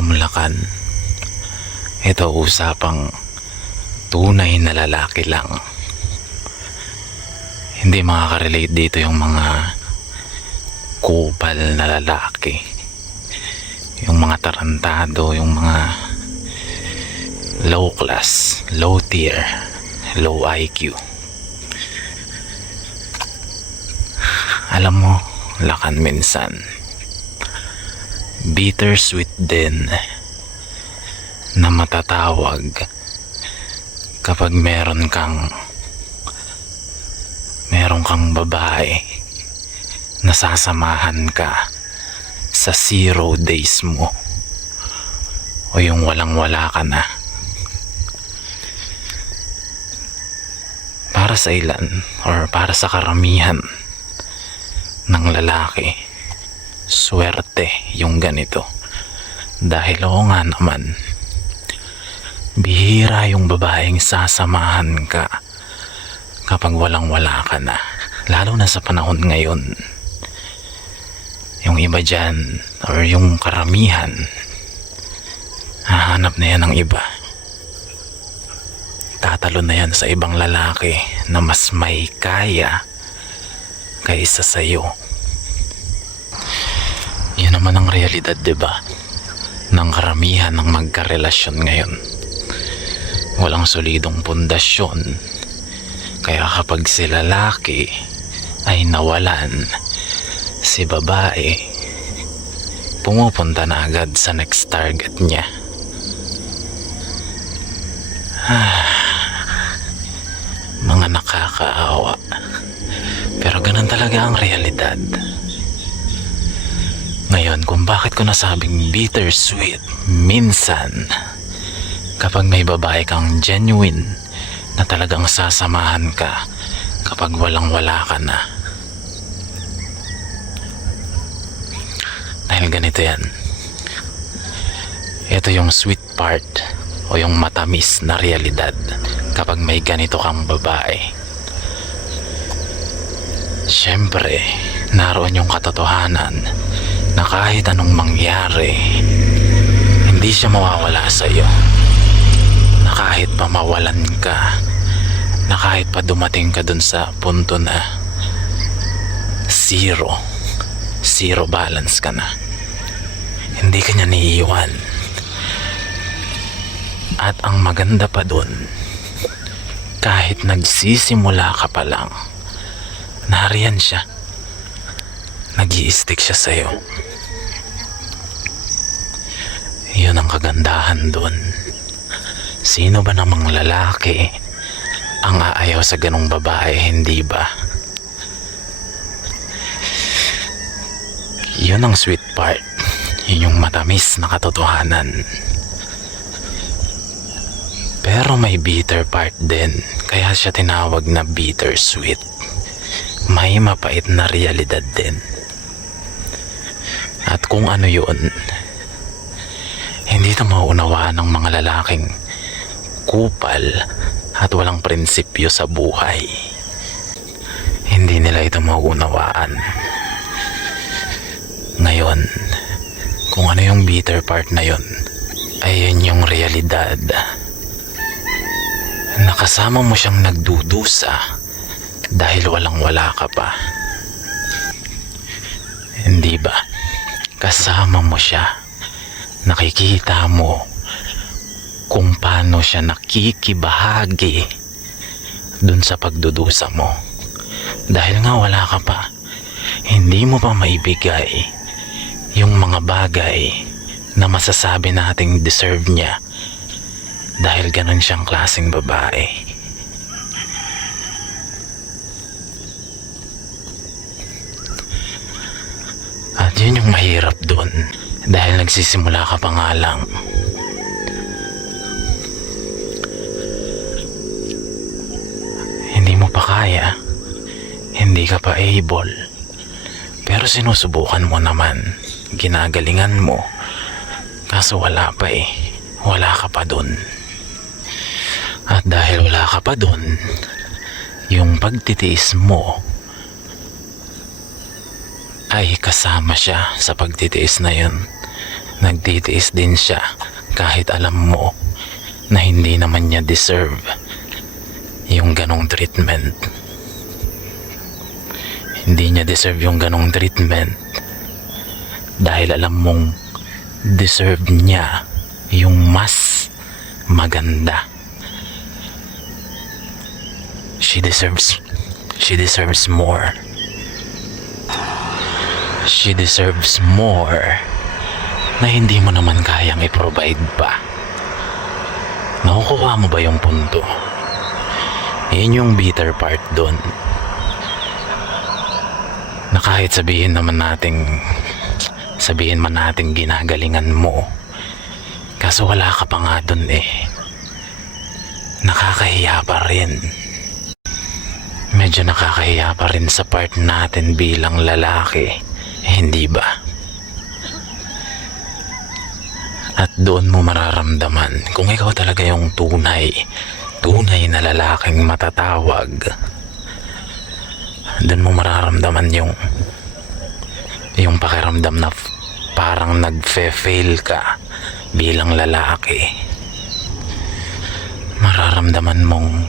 Alam mo, Lakan, ito usapang tunay na lalaki lang. Hindi makaka-relate dito yung mga kupal na lalaki, yung mga tarantado, yung mga low class, low tier, low IQ. Alam mo, Lakan, minsan bittersweet din na matatawag kapag meron kang babae na sasamahan ka sa 0 days mo o yung walang-wala ka na. Para sa ilan or para sa karamihan ng lalaki, swerte yung ganito. Dahil oo nga naman, bihira yung babaeng sasamahan ka kapag walang-wala ka na. Lalo na sa panahon ngayon. Yung iba dyan, or yung karamihan, hahanap na yan ng iba. Tatalo na yan sa ibang lalaki na mas may kaya kaysa sa'yo. Yan naman ang realidad, diba? Ng karamihan ng magkarelasyon ngayon. Walang solidong pundasyon. Kaya kapag si lalaki ay nawalan, si babae pumupunta na agad sa next target niya. Mga nakakaawa. Pero ganun talaga ang realidad. Ngayon, kung bakit ko nasabing bittersweet, minsan kapag may babae kang genuine na talagang sasamahan ka kapag walang-wala ka na. Dahil ganito yan. Ito yung sweet part o yung matamis na realidad kapag may ganito kang babae. Siyempre, naroon yung katotohanan na kahit anong mangyari, hindi siya mawawala sa iyo. Na kahit pa mawalan ka, na kahit pa dumating ka dun sa punto na zero balance ka na, hindi ka niya naiiwan. At ang maganda pa dun, kahit nagsisimula ka pa lang, nariyan siya. Nag-i-stick siya sa'yo. Yun ang kagandahan dun. Sino ba namang lalaki ang aayaw sa ganong babae, hindi ba? Yun ang sweet part. Yun yung matamis na katotohanan. Pero may bitter part din, kaya siya tinawag na bittersweet. May mapait na realidad din. At kung ano yun, hindi ito mauunawaan ng mga lalaking kupal at walang prinsipyo sa buhay. Hindi nila ito mauunawaan. Ngayon, kung ano yung bitter part na yun, ayun yung realidad. Nakasama mo siyang nagdudusa dahil walang-wala ka pa. Hindi ba? Kasama mo siya. Nakikita mo kung paano siya nakikibahagi dun sa pagdudusa mo. Dahil nga wala ka pa, hindi mo pa maibigay yung mga bagay na masasabi nating deserve niya dahil ganun siyang klaseng babae. At yun yung mahirap dun, dahil nagsisimula ka pa nga lang. Hindi mo pa kaya, hindi ka pa able, pero sinusubukan mo naman, ginagalingan mo, kaso wala pa eh, wala ka pa dun. At dahil wala ka pa dun, yung pagtitiis mo ay kasama siya sa pagtitiis na yun. Nagtitiis din siya kahit alam mo na hindi naman niya deserve yung ganong treatment. Hindi niya deserve yung ganong treatment dahil alam mong deserve niya yung mas maganda. She deserves more. She deserves more na hindi mo naman kayang i-provide pa. Nakukuha mo ba yung punto? Yun yung bitter part dun. Na kahit sabihin man nating ginagalingan mo, kaso wala ka pa nga dun eh. Nakakahiya pa rin. Medyo nakakahiya pa rin sa part natin bilang lalaki, hindi ba? At doon mo mararamdaman kung ikaw talaga yung tunay na lalaking matatawag. Doon mo mararamdaman yung pakiramdam na parang nagfe-fail ka bilang lalaki. Mararamdaman mong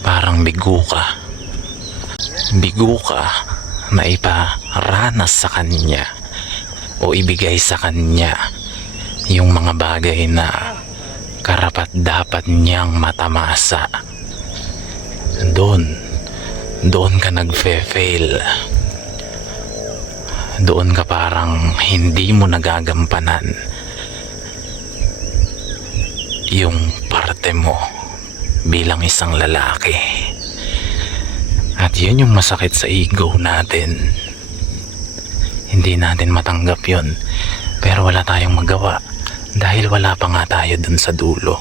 parang bigo ka na iparanas sa kanya o ibigay sa kanya yung mga bagay na karapat dapat niyang matamasa. Doon ka nagfe-fail. Doon ka parang hindi mo nagagampanan yung parte mo bilang isang lalaki. At yun yung masakit sa ego natin. Hindi natin matanggap yun, pero wala tayong magawa dahil wala pa nga tayo dun sa dulo.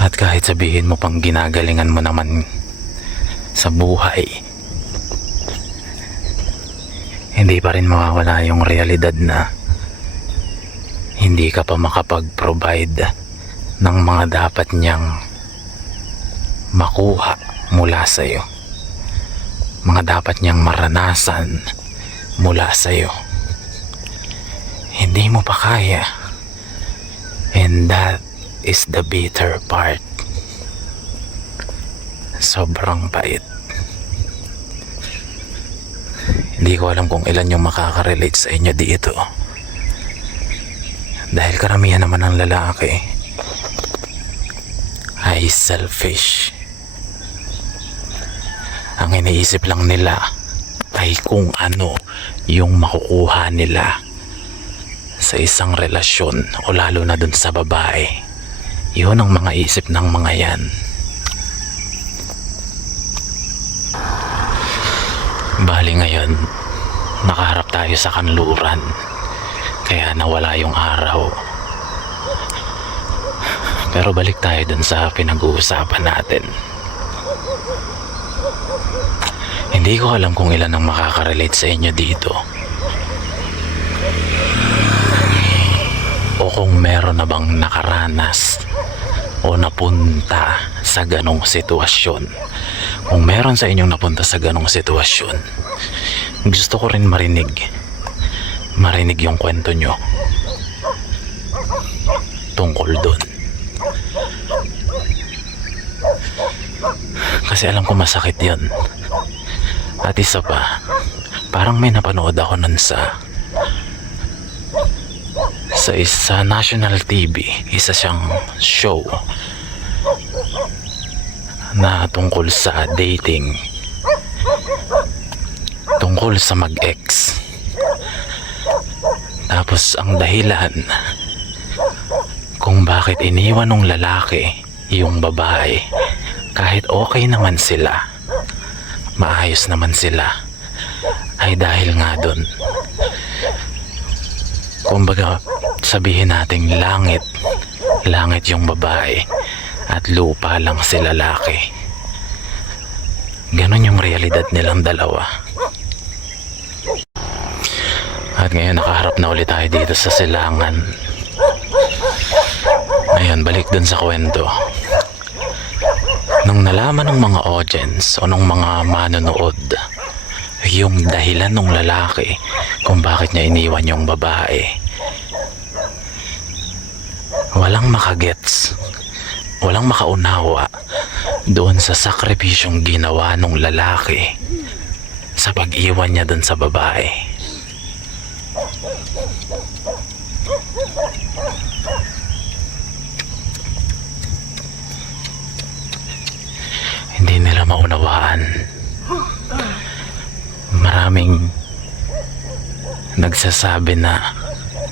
At kahit sabihin mo pang ginagalingan mo naman sa buhay, hindi pa rin mawawala yung realidad na hindi ka pa makapag-provide ng mga dapat niyang makuha mula sa'yo, mga dapat niyang maranasan mula sa'yo. Hindi mo pa kaya, and that is the bitter part. Sobrang pait. Hindi ko alam kung ilan yung makaka-relate sa inyo dito, dahil karamihan naman ng lalaki ay selfish. Ang iniisip lang nila ay kung ano yung makukuha nila sa isang relasyon, o lalo na dun sa babae. Yun ang mga isip ng mga yan. Bali ngayon, nakaharap tayo sa kanluran, kaya nawala yung araw. Pero balik tayo dun sa pinag-uusapan natin. Hindi ko alam kung ilan ang makaka-relate sa inyo dito, o kung meron na bang nakaranas o napunta sa ganong sitwasyon. Kung meron sa inyong napunta sa ganong sitwasyon, gusto ko rin marinig yung kwento nyo tungkol dun. Kasi alam ko masakit yun. At isa pa, parang may napanood ako nun sa national TV. Isa siyang show na tungkol sa dating, tungkol sa mag-ex. Tapos ang dahilan kung bakit iniwan ng lalaki yung babae, kahit okay naman sila, maayos naman sila, ay dahil nga dun. Kumbaga, sabihin nating langit yung babae at lupa lang si lalaki. Ganon yung realidad nilang dalawa. At ngayon nakaharap na ulit tayo dito sa silangan. Ngayon, balik dun sa kwento. Nung nalaman ng mga audience o ng mga manonood yung dahilan ng lalaki kung bakit niya iniwan yung babae. Walang makagets, walang makaunawa doon sa sakripisyong ginawa ng lalaki sa pag-iwan niya doon sa babae. Hindi nila maunawaan. Maraming nagsasabi na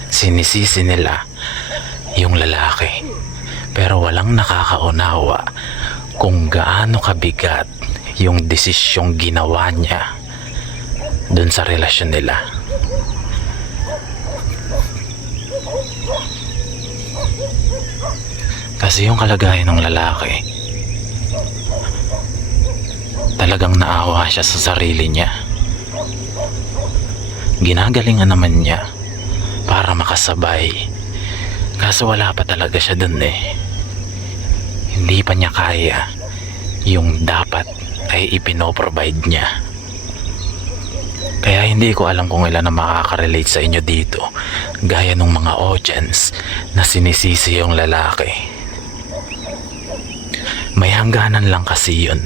sinisisi nila yung lalaki, pero walang nakakaunawa kung gaano kabigat yung desisyong ginawa niya dun sa relasyon nila. Kasi yung kalagayan ng lalaki, talagang naawa siya sa sarili niya. Ginagalingan naman niya para makasabay, kaso wala pa talaga siya dun eh. Hindi pa niya kaya yung dapat ay ipinoprovide niya. Kaya hindi ko alam kung ilan na makaka-relate sa inyo dito, gaya ng mga audience na sinisisi yung lalaki. May hangganan lang kasi yun.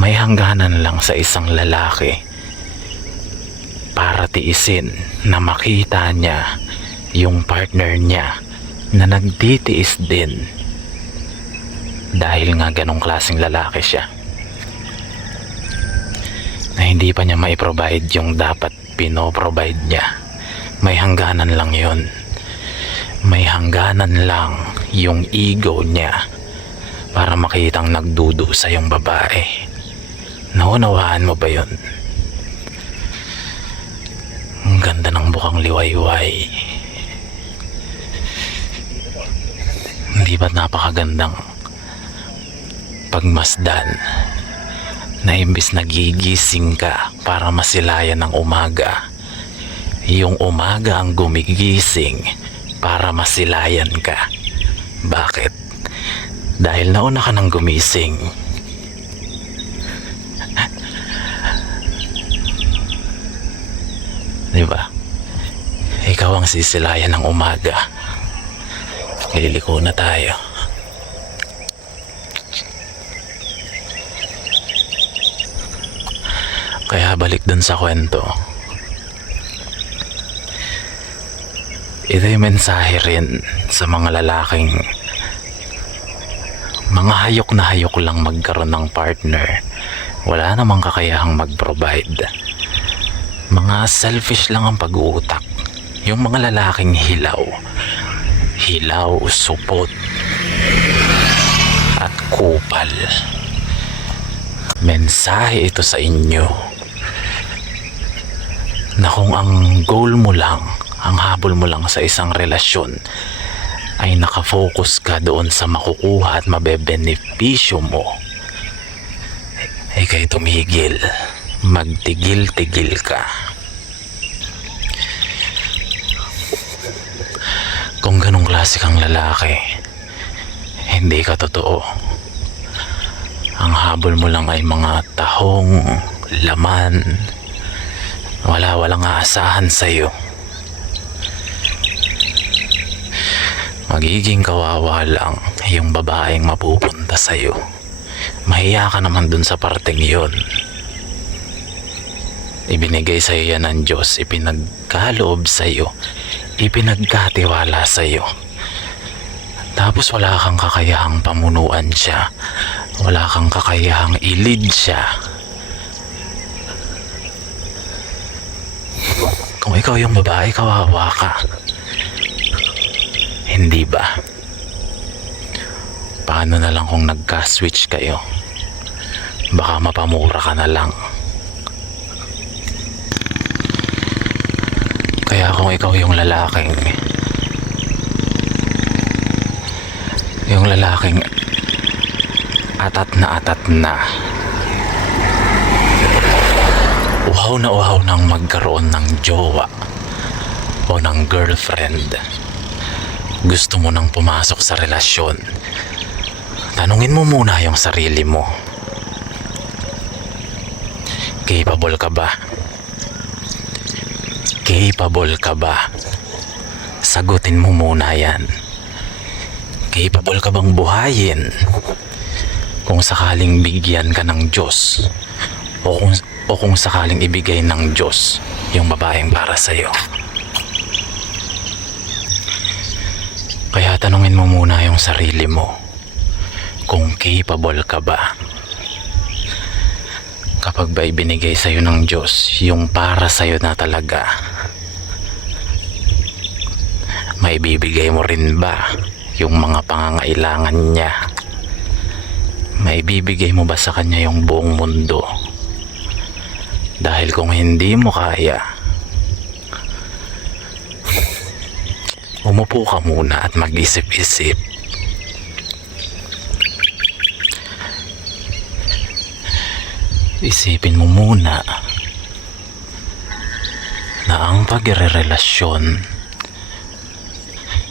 May hangganan lang sa isang lalaki para tiisin na makita niya yung partner niya na nagtitiis din dahil nga ganong klaseng lalaki siya, na hindi pa niya mai-provide yung dapat pinoprovide niya. May hangganan lang yun. May hangganan lang yung ego niya para makitang nagdudusa yung babae. Naunawaan mo ba yun? Ang ganda ng bukang liwayway. Hindi ba't napakagandang pagmasdan na imbis nagigising ka para masilayan ng umaga, yung umaga ang gumigising para masilayan ka. Bakit? Dahil nauna ka nang gumising. Diba? Ikaw ang sisilayan ng umaga. Liliko na tayo. Kaya balik dun sa kwento. Ito'y mensahe rin sa mga lalaking mga hayok na hayok lang magkaroon ng partner. Wala namang kakayahang mag-provide. Mga selfish lang ang pag-uutak. Yung mga lalaking hilaw, supot at kupal. Mensahe ito sa inyo na kung ang goal mo lang, ang habol mo lang sa isang relasyon ay nakafocus ka doon sa makukuha at mabebenepisyo mo, ay kayo tumigil. Magtigil-tigil ka. Kung ganong klase kang lalaki, hindi ka totoo. Ang habol mo lang ay mga tahong, laman, walang aasahan sa'yo. Magiging kawawa lang yung babaeng mapupunta sa'yo. Mahiya ka naman dun sa parteng yon. Ibinigay sa'yo yan ng Diyos, ipinagkaloob sa'yo, ipinagkatiwala sa'yo. Tapos wala kang kakayahang pamunuan siya, wala kang kakayahang i-lead siya. Kung ikaw yung babae, kawawa ka. Hindi ba? Paano na lang kung nagka-switch kayo? Baka mapamura ka na lang. Kaya kung ikaw yung lalaking atat na uhaw nang magkaroon ng jowa o ng girlfriend, gusto mo nang pumasok sa relasyon, tanungin mo muna yung sarili mo, Capable ka ba? Capable ka ba? Sagutin mo muna yan. Capable ka bang buhayin kung sakaling bigyan ka ng Diyos o kung sakaling ibigay ng Diyos yung babaeng para sa'yo? Kaya tanungin mo muna yung sarili mo kung capable ka ba. Kapag ba ibinigay sa'yo ng Diyos yung para sa'yo na talaga, maibibigay mo rin ba yung mga pangangailangan niya? Maibibigay mo ba sa kanya yung buong mundo? Dahil kung hindi mo kaya, umupo ka muna at mag-isip-isip. Isipin mo muna na ang pagrerelasyon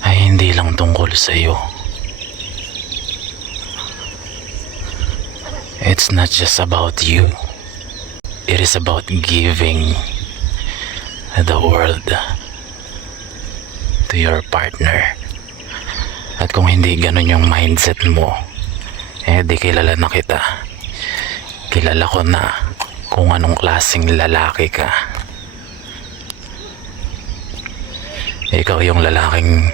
ay hindi lang tungkol sa iyo. It's not just about you. It is about giving the world to your partner. At kung hindi ganun yung mindset mo, di kilala na kita. Kilala ko na kung anong klaseng lalaki ka. Ikaw yung lalaking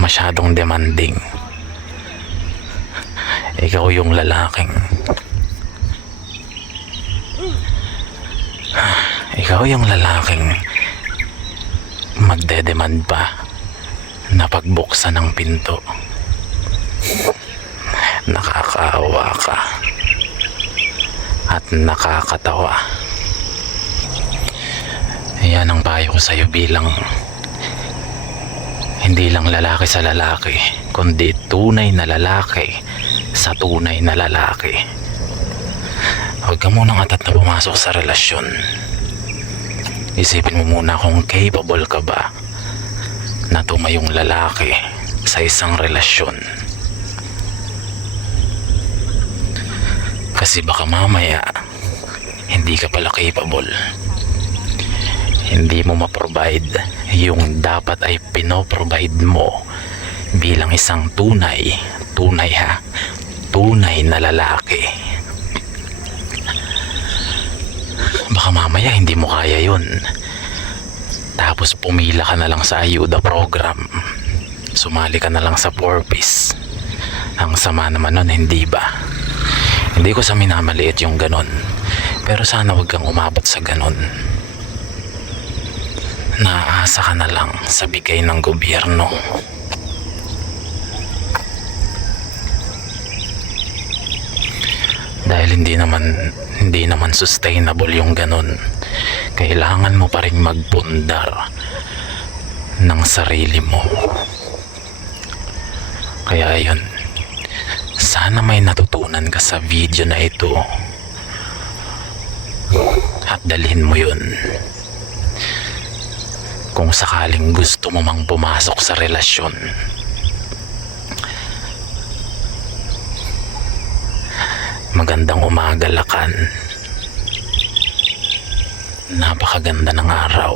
masyadong demanding. Ikaw yung lalaking magdedemand pa na pagbuksan ng pinto. Nakakaawa ka at nakakatawa. Yan ang payo ko sa'yo bilang hindi lang lalaki sa lalaki, kundi tunay na lalaki sa tunay na lalaki. Huwag ka munang atat na pumasok sa relasyon. Isipin mo muna kung capable ka ba na tumayong lalaki sa isang relasyon. Kasi baka mamaya hindi ka pala capable. Hindi mo ma-provide yung dapat ay pinoprovide mo bilang isang tunay na lalaki. Baka mamaya hindi mo kaya yun, tapos pumila ka na lang sa ayuda program, sumali ka na lang sa 4-piece. Ang sama naman nun, hindi ba? Hindi ko sa minamaliit yung ganon, pero sana wag kang umabot sa ganon. Naaasa ka na lang sa bigay ng gobyerno. Dahil hindi naman sustainable yung ganon. Kailangan mo pa rin magpundar ng sarili mo. Kaya ayun, sana may natutunan ka sa video na ito at dalhin mo yun kung sakaling gusto mo mang pumasok sa relasyon. Magandang umaga, Lakan. Napakaganda ng araw.